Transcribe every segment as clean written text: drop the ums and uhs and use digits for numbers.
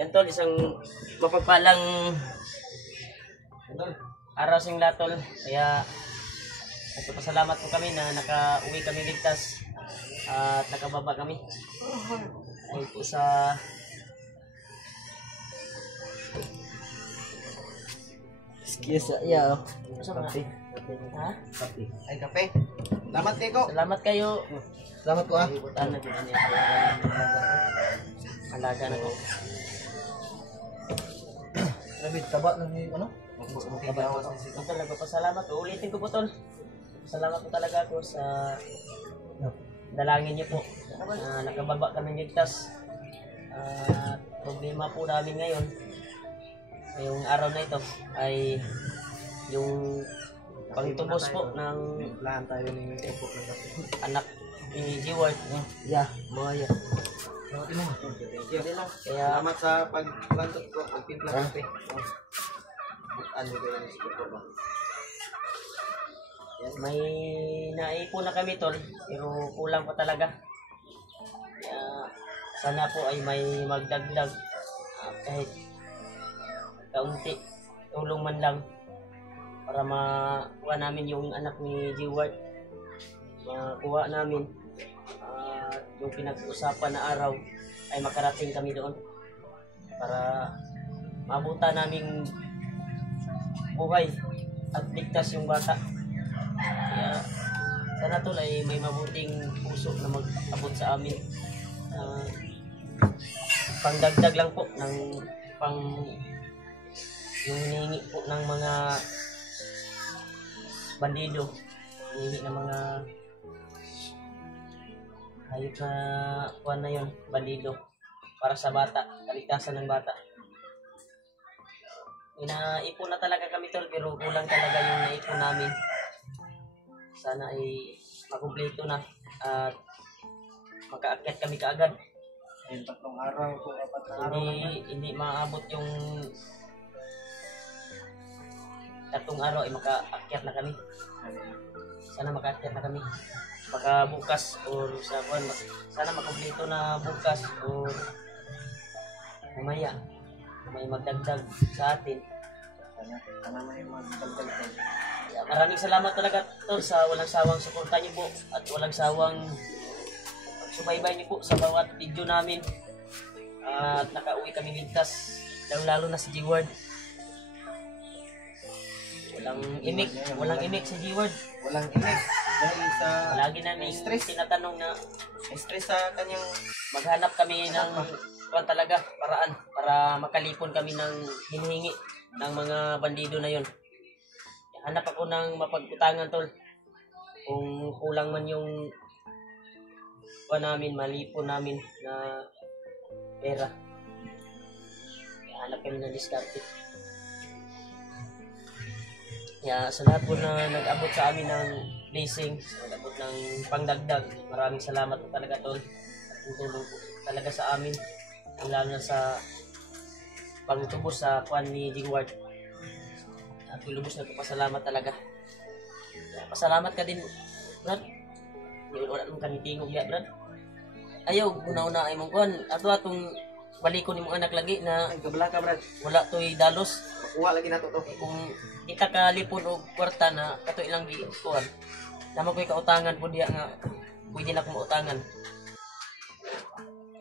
Yan tol, isang mapagpalang araw sing latol. Kaya nagpapasalamat po kami na nakauwi kami ligtas at nakababa kami. Ay po sa Excuse, yeah. sa mga ha? Ay, kape. Salamat, Teko. Salamat kayo. Salamat ko, ah. Ibutan na din niya. Alaga na ko. Grabe, taba lang yung ano? Ito talaga pasalamat. Uulitin ko po tol. Salamat po talaga ako sa dalangin niyo po. Nakababa kami ligtas. Problema po namin ngayon ngayong araw na ito ay yung pangtubos po ng Lahan tayo ng Teko. anak ni G-Ward. Yeah. Mga yan. Thank you. Kaya Salamat sa paglantot ko. Pagtimpla ng kape. Ano ba yung siguro ba? may naipon na kami tol pero kulang pa talaga. Kaya sana po ay may magdagdag kahit kaunti tulong man lang para makuha namin yung anak ni G-Ward. Makuha namin yung pinag-usapan na araw ay makarating kami doon para mabuta naming buhay at ligtas yung bata. Kaya sana tol ay may mabuting puso na mag-abot sa amin. Pangdagdag lang po ng yung hinihingi po ng mga bandido, hinihingi ng mga hayop na kuwan na yun, bandido para sa bata, kaligtasan ng bata. Inaipon na talaga kami tol pero kulang talaga yung naipon namin. Sana ay makumpleto na at makaakyat kami kaagad. Ayun, 3 araw po, 4 na araw. Hindi maabot yung 3 araw ay makaakyat na kami. Sana makaakyat na kami. Baka bukas or sa buwan, sana makumpleto na bukas or mamaya may magdagdag sa atin. Sana may magdagdag tayo. Maraming salamat talaga tol sa walang sawang suporta niyo po at walang sawang subaybay niyo po sa bawat video namin. At nakauwi kami ligtas, lalo na si G-Ward. Walang imik si G-Ward. Walang inig. Dahil sa Lagi namin stress. tinatanong na stress sa kanyang maghanap kami ng talaga paraan para makalipon kami ng hinihingi ng mga bandido na yon. Hanap ako ng mapagkutangan tol. Kung kulang man yung namin, malipon namin na pera. Hanap kami ng diskarte. Kaya sa lahat po na nag-abot sa amin ng blessing, nag-abot ng pangdagdag, maraming salamat po talaga tol. At tulong po talaga sa amin, lalo na sa pagtubos sa kuwan ni G-Ward. At lubos na ito, pasalamat talaga. Pasalamat ka din, Brad. Wala nang kanitingog ya, Brad. Ayaw, una-una ay mong kuhan. Atong balikon ni mong anak lagi na ay kabala ka, Brad. wala to'y dalos. Makuha lagi na to. Kung kita kalipon o kwarta na kato ilang kuhan, naman ko'y kautangan po diya nga pwede na kong mautangan.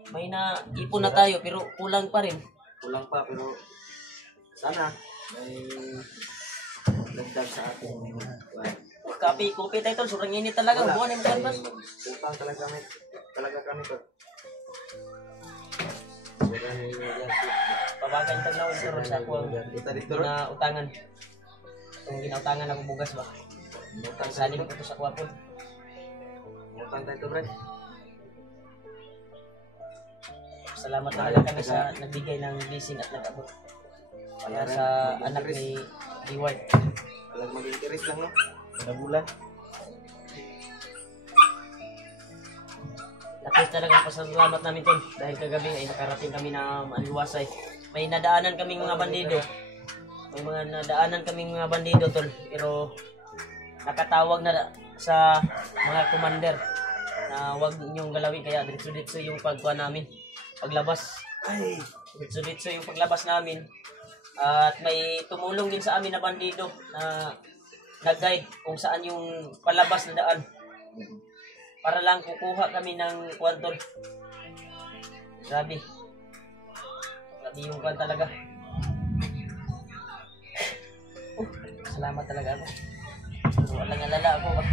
May na ipon na tayo pero kulang pa rin. Kulang pa pero sana may dagdag sa ating Kopi tayo tol, sobrang init talaga. Buwan yung buwan, Brad. utang talaga kami to. Pabagan tag na ulo sa ako Kita dito na utangan. Itong ginautangan ako bugas ba? utang Salim ko to sa kwapon. utang tayo to, Brad. Salamat talaga kami sa nagbigay ng blessing at nag-abot. Para sa anak ni G-Ward. Walang mag-interest lang, no? Kada bulan. Lapis talaga pasalamat namin tol dahil kagabi ay nakarating kami na maaliwasay. May nadaanan kaming mga bandido. May mga nadaanan kaming mga bandido tol pero nakatawag na sa mga commander na wag ninyong galawin kaya diretso-diretso yung pagkuha namin. Paglabas Ay, Ditso-ditso yung paglabas namin. At may tumulong din sa amin na bandido na nag-guide kung saan yung palabas na daan. Para lang kukuha kami ng kwantol. Grabe. Grabe yung kwan talaga. Salamat talaga ako. Walang alala ako ba?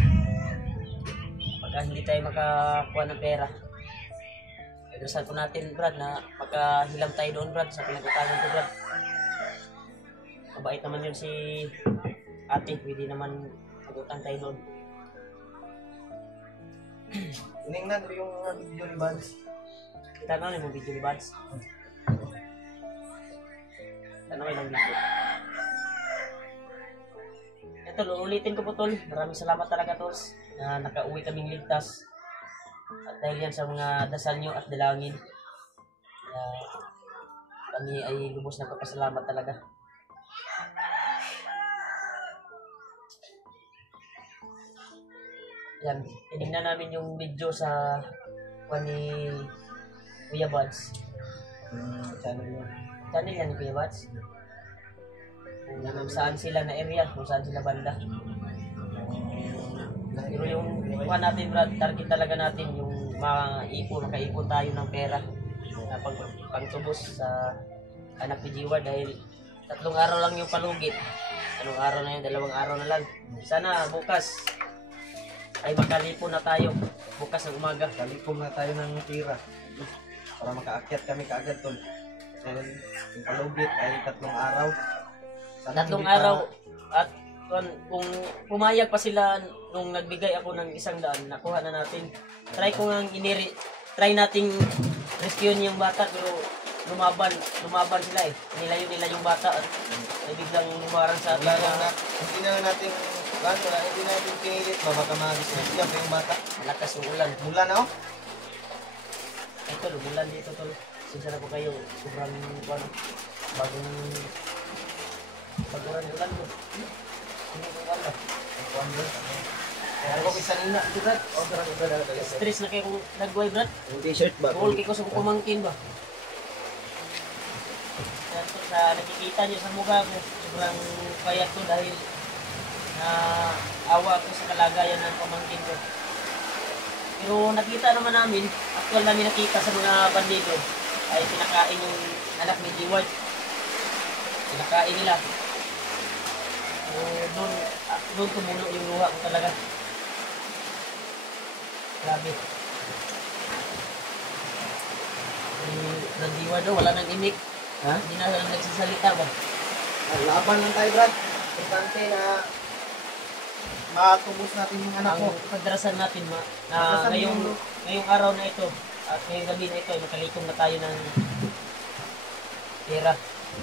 Pagka hindi tayo makakuha ng pera. Idrasal po natin, Brad, na makahilam tayo doon, Brad, sa pinag-utangan ko, Brad. Mabait naman yun si ate. Pwede naman mag-utang tayo doon. tinignan ko yung video ni Vance. Kita na yung video ni Bads. Ano kayo lang video. Ito, ulitin ko po, Tol. Maraming salamat talaga, Tol, na nakauwi kaming ligtas. At dahil yan sa mga dasal nyo at dalangin, kami ay lubos na papasalamat talaga. Yan, tinignan namin yung video sa ni Kuya Bads. Channel yun. Channel yan ni Kuya Bads. Kung saan sila na area, kung saan sila banda. Pero yung kuha natin, Brad, target talaga natin yung makaipon tayo ng pera na pagtubos sa anak ni Jiwa dahil 3 araw lang yung palugit. Anong araw na yun? 2 araw na lang. Sana bukas ay makalipon na tayo. Bukas ng umaga. Kalipong na tayo ng tira. Para makaakyat kami kaagad, Tol. Dahil yung palugit ay 3 araw. 3 araw. At kung pumayag pa sila nung nagbigay ako ng 100, nakuha na natin. Try ko nga try nating rescue yung bata pero lumaban sila eh. Nilayo nila yung bata at ay biglang lumarang sa atin. Hindi na natin hindi natin pinilit ba baka mag-isip siya pa yung bata. Malakas yung ulan. Mula na oh. Ito, umulan dito, Tol. Sinsya na po kayo. Sobrang bagong pag-ulan ko. Hindi ko wala. Kaya ko isa nina, Brad. Oh, Brad. Stress na kayo kung nagway, Brad. Yung t-shirt ba? Bukol kayo sa pumangkin ba? Kaya to, sa nakikita niyo sa mukha ko, sobrang payat ko dahil na awa ko sa kalagayan ng pamangkin ko. Pero nakita naman namin, actual namin nakita sa mga bandido, ay pinakain yung anak ni G-Ward. Pinakain nila. So, doon tumulo yung luha ko talaga. Grabe. Nag-G-Ward daw, wala nang imik. Ha? Hindi na lang nagsasalita ba? Laban lang tayo, Brad. Importante na matubos natin yung anak ko. Ang pagdarasan natin na Pagdarasan ngayong araw na ito at ngayong gabi na ito ay makalikom na tayo ng pera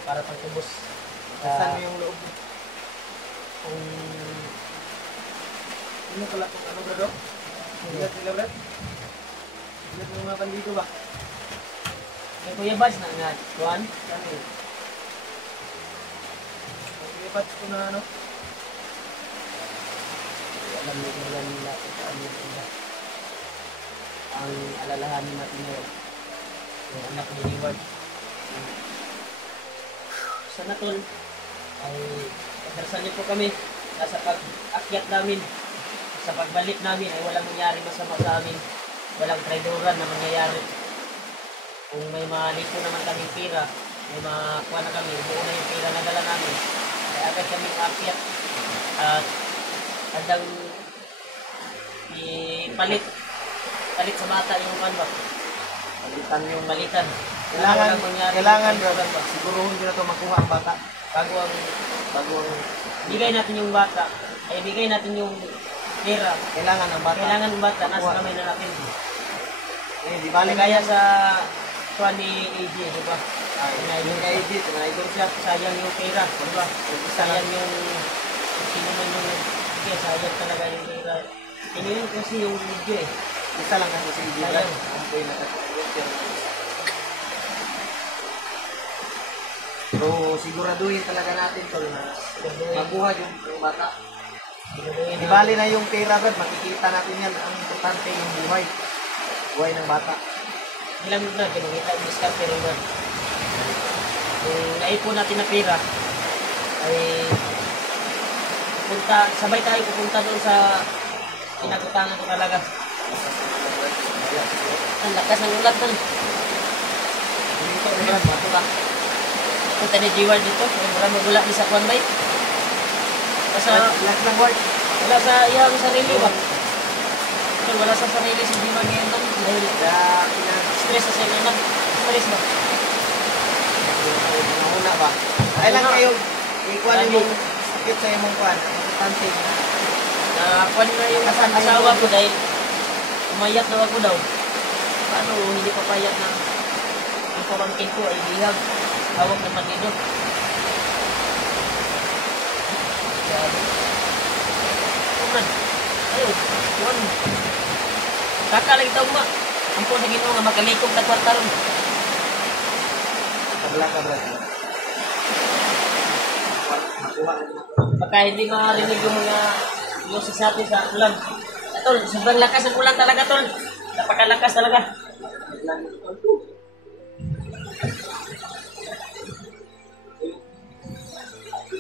para pagtubos Saan mo yung loob? kung Ano pala kung ano, Brad? Ingat nila, Brad? Ingat ng mga bandito ba? may Kuya Bads na nga Juan. Ano yun? Pag-ipat ko na ano? Alam nila kung saan yung pera. Ang alalahanin natin ngayon yung anak ni Reward. Sana, Tol, ay pagdarasan niyo po kami na sa pag-akyat namin, sa pagbalik namin ay walang mangyari masama sa amin, walang traidoran na mangyayari. Kung may malipo naman kaming pira, may makuha na kami, buo na yung pira na dala namin, ay agad kaming akyat at handang palit sa bata yung kanba. Palitan yung... Palitan. Kailangan, Brad, siguruhin ko na ito makuha ang bata. Bago ang bigay natin yung bata, ay bigay natin yung pera. Kailangan ng bata. Kailangan ng bata, nasa kamay na natin. Eh, di bali Kaya sa tuwan ni AJ, di ba? yung kay Edith, na-idol siya. Sayang yung pera, di ba? Sayang yung sino man yung sige, sayang talaga yung pera. Ano yun kasi yung video eh. Isa lang kasi si Edith. Sayang. Ang po yung nakatulog. Pero siguraduhin talaga natin tol na mabuha yung bata. Di bali na yung pera, Brad, makikita natin yan. Ang importante yung buhay. Buhay ng bata. ilang na, kinakita ang discount pero na. Kung naipon natin na pera, ay sabay tayo pupunta doon sa pinagutangan ko talaga. Ang lakas ng ulat doon. Dito, ulat, bato ka. Punta ni G-Ward dito, wala magula ni sa Kwan Bay. Lahat ng word. Wala sa iyang sarili ba? Wala sa sarili si G-Ward ngayon doon. Dahil stress sa sarili na. Stress ba? Una ba? Ay lang kayo, ikuan yung sakit sa imong kuan. Importante na Kwan na yung asawa ko dahil umayat daw ako daw. Paano hindi papayat na ang pamangkin ko ay lihag. Hawak ng manido. Kuman. Ayun. Kuman. Kakalag daw ma. Ang po sa Ginoo nga makalikog na kwartaron. kabla ka bro. Baka hindi marinig yung mga boses natin sa ulan. Tol, sobrang lakas ang ulan talaga, Tol. Napakalakas talaga.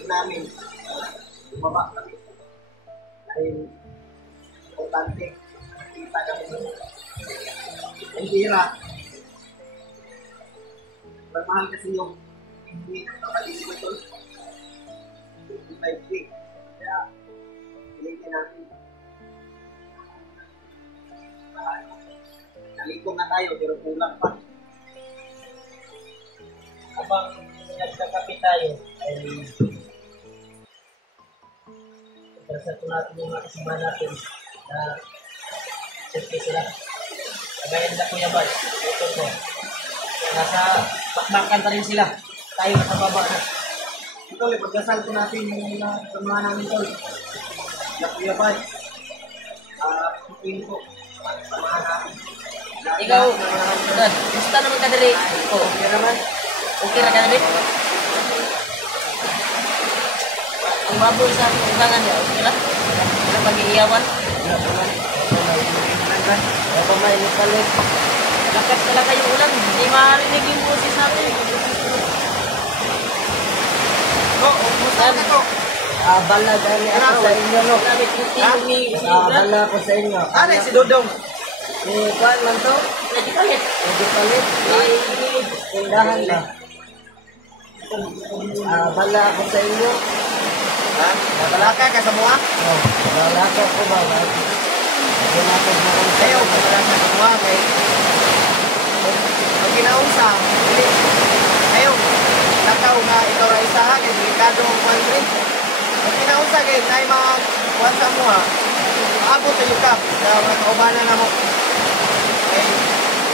Namin bumaba kami dahil importante kita kami ang tira mahal kasi yung hindi kapatid ko ito 55K kaya hilingin natin nalikong na tayo pero kulang pa Habang nagkakape tayo, ay itrasal ko natin yung mga kasama natin na safety sila. Kagayan na Kuya Bal, ito ko. Nasa bakbakan pa rin sila. Tayo nasa baba na. ito ipagdasal ko natin yung mga samahan namin ito na Kuya Bal ko samahan natin Ikaw, Dad, gusto naman ka dali? Oo, okay naman. okay na ka dali? Ang baboy sa utangan niya, okay na? Wala pag-iiyawan? Ako mainit palit. Lakas talaga yung ulan, hindi marinig yung boses natin. Kumusta na to? Bala dali ako sa inyo, no? Sabi ko, yung ni Bala ako sa inyo. Ano si Dodong? Kuan man to? Pwede palit. Pwede palit. Tindahan na. Bala ako sa inyo. Ha? Nabalaka ka sa mua? Bala ko ba? Ginatod na kong Ayaw, nabalaka sa mua kay pag kinausa, hindi. Ayaw, nakaw na ikaw ra isaha kay delikado ang kuwan rin. Pag kinausa kay nay mga kuwan sa mua, abot sa yukap sa mga kaubanan na mo. Kay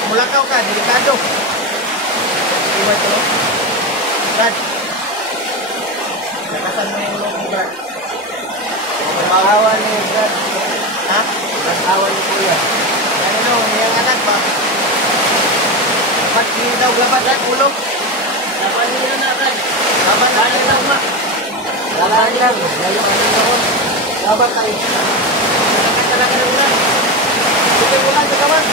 mulakaw ka, delikado. Iwa ito, no? Brad, nakasan mo yung ulo mo, Brad. Mag-awa ni Brad. Ha? Mag-awa ni Kuya. Yan ano, yung anak ba? Dapat hindi daw laban Brad, ulo. Laban nyo na, Brad. Laban na Laban lang, ma. Laban lang. Layo ano noon. Laban tayo. Lakas talaga ng ulan. Sige, ulan sa kawan.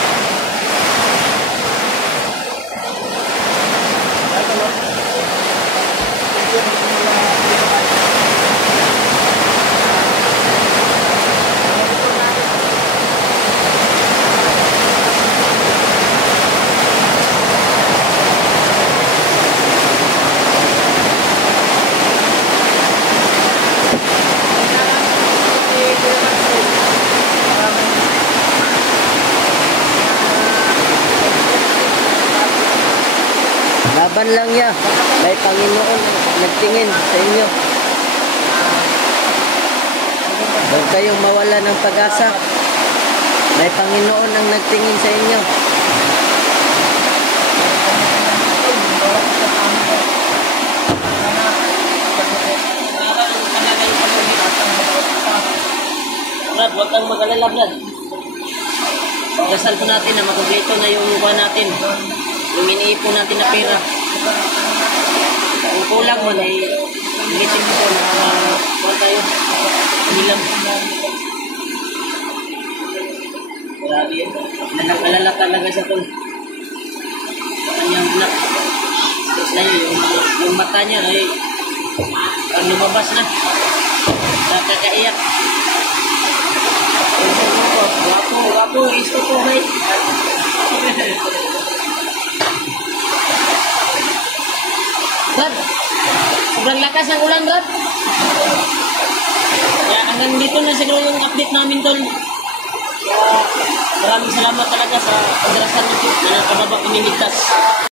Laban lang ya. May Panginoon nagtingin sa inyo. Huwag kayong mawala ng pag-asa. May Panginoon ang nagtingin sa inyo. Brad, huwag kang mag-alala, Brad. Dasal ko natin na makumpleto na yung mukha natin. Yung iniipon natin na pera. Kung kulang man ay ulitin ko na kuha tayo. Hilang. Grabe yan. Alala talaga sa tol. kanyang anak. Kasi yung mata niya ay ang lumabas na. Nakakaiyak. Wapo, isto ko, mate. Brad, sobrang lakas ng ulan, Brad. Kaya hanggang dito na siguro yung update namin, tol. Kaya maraming salamat talaga sa padrasan nito na nakababa kami ligtas.